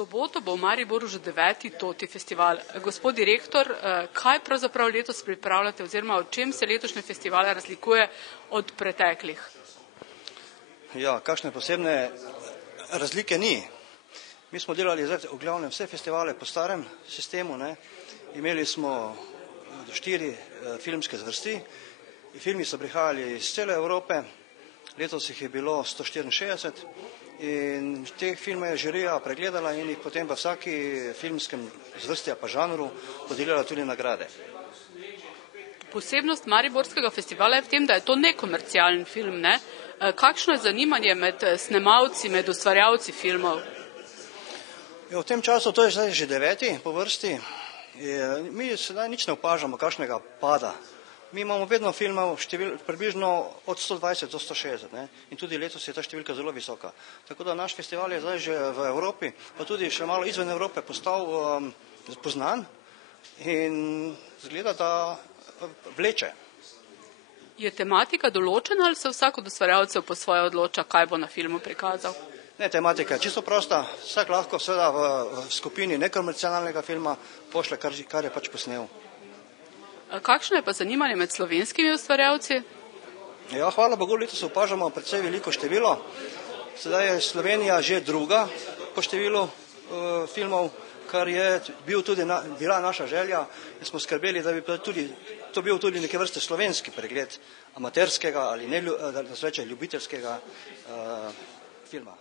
soboto bo v Mariboru že 9. Toti festival. Gospod direktor, kaj pravzaprav letos pripravljate oziroma o čem se letošnji festival razlikuje od preteklih? Ja, kakšne posebne razlike ni. Mi smo delali v glavnem vse festivale po starem sistemu, ne. Imeli smo 4 filmske zvrsti. Filmi so prihajali iz cele Evrope, letos jih je bilo 164 in teh filmov je žirija pregledala in jih potem v vsaki filmskem zvrsti pa žanru podelila tudi nagrade. Posebnost Mariborskega festivala je v tem, da je to nekomercialen film, ne? Kakšno je zanimanje med snemalci, med ustvarjalci filmov? Ja, v tem času, to je zdaj že 9. po vrsti, mi sedaj nič ne opažamo kakšnega pada. Mi imamo vedno filmov približno od 120 do 160, ne? In tudi letos je ta številka zelo visoka. Tako da naš festival je zdaj že v Evropi, pa tudi še malo izven Evrope postal poznan in zgleda, da vleče. Je tematika določena ali se vsak od ustvarjalcev po svoje odloča, kaj bo na filmu prikazal? Ne, tematika je čisto prosta, vsak lahko seveda v skupini nekomercialnega filma pošle, kar je pač posnel. Kakšno je pa zanimanje med slovenskimi ustvarjalci? Ja, hvala Bogu, letos opažamo precej veliko število. Sedaj je Slovenija že druga po številu filmov, kar je bila naša želja in smo skrbeli, da bi to bil tudi neke vrste slovenski pregled amaterskega ali ne, da se reče ljubiteljskega filma.